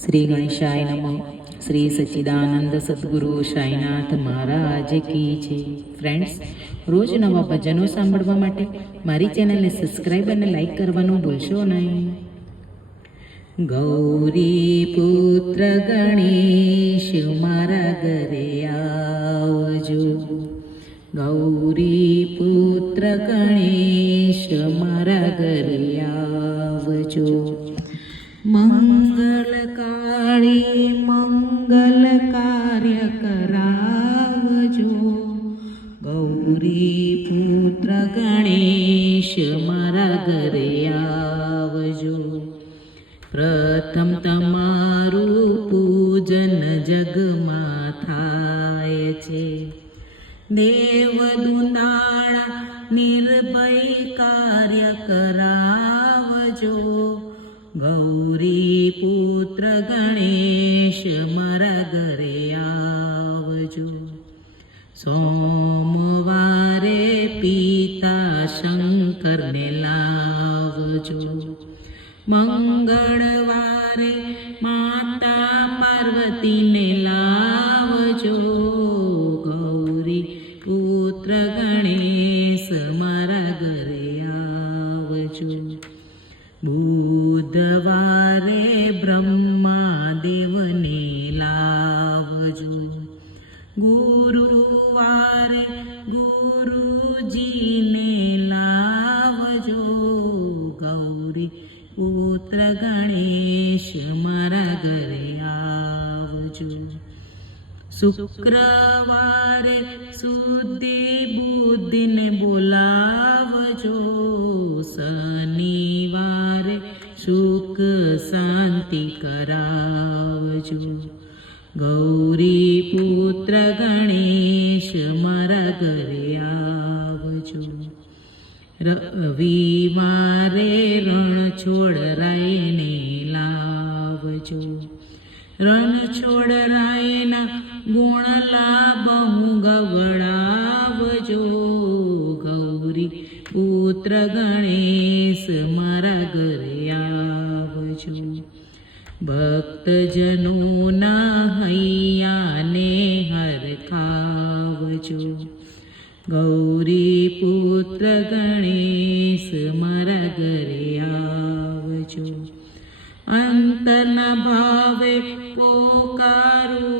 શ્રી ગણેશાય નમઃ. શ્રી સચ્ચિદાનંદ સદગુરુ સાંઈનાથ મહારાજ કી છે ફ્રેન્ડ્સ રોજ નવા ભજનો સાંભળવા માટે મારી ચેનલને સબસ્ક્રાઈબ અને લાઈક કરવાનું ભૂલશો નહીં. ગૌરી પુત્ર ગણેશ, મારા ઘરે આવજો. ગૌરી પુત્ર ગણેશ, મારા ઘરે આવજો. મંગલકાળી પુત્ર ગણેશ મારા ઘરે આવજો પ્રથમ તમારું પૂજન જગમાં થાય છે દેવ દુંદાળા નિર્ભય કાર્ય કરાવજો ગૌરી પુત્ર ગણેશ શંકરને લાવજો. મંગળવારે માતા પાર્વતીને લાવજો. ગૌરી પુત્ર ગણેશ મારા ઘરે આવજો. બુધવારે બ્રહ્માદેવને લાવજો. ગુરુવારે પુત્ર ગણેશ, મારા ઘરે આવજો. શુક્રવારે શુદ્ધિ બુદ્ધિને બોલાવજો. શનિવારે સુખ શાંતિ કરાવજો. ગૌરી પુત્ર ગણેશ રવિવારે રણ છોડરાયને લાવજો. રણ છોડરાયના ગુણલા બહુ ગવડાવજો. ગૌરી પુત્ર ગણેશ મારા ઘરે આવજો. ભક્તજનોના હૈયાને હરખાવજો ગૌરી પુત્ર ગણેશ ઘરે આવજો અંતરના ભાવે પોકારું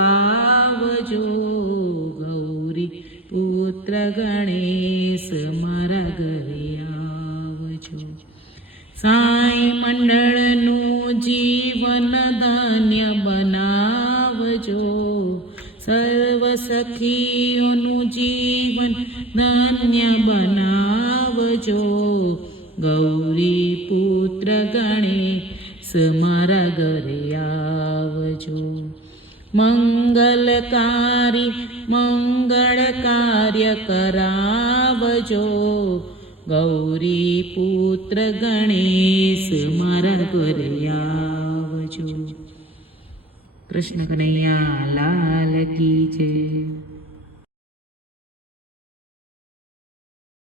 આવજો. ગૌરી પુત્ર ગણેશ મારા ઘરે આવજો. સાંઈ મંડળનું જીવન ધન્ય બનાવજો. સર્વ સખીઓનું જીવન ધન્ય બનાવજો ગૌરી પુત્ર ગણેશ મારા ઘરે આવજો. મંગલકારી, મંગળ કાર્ય કરાવજો. ગૌરી પુત્ર ગણેશ મારા ઘરે આવજો. કૃષ્ણ કનૈયા, લાલ કી જય.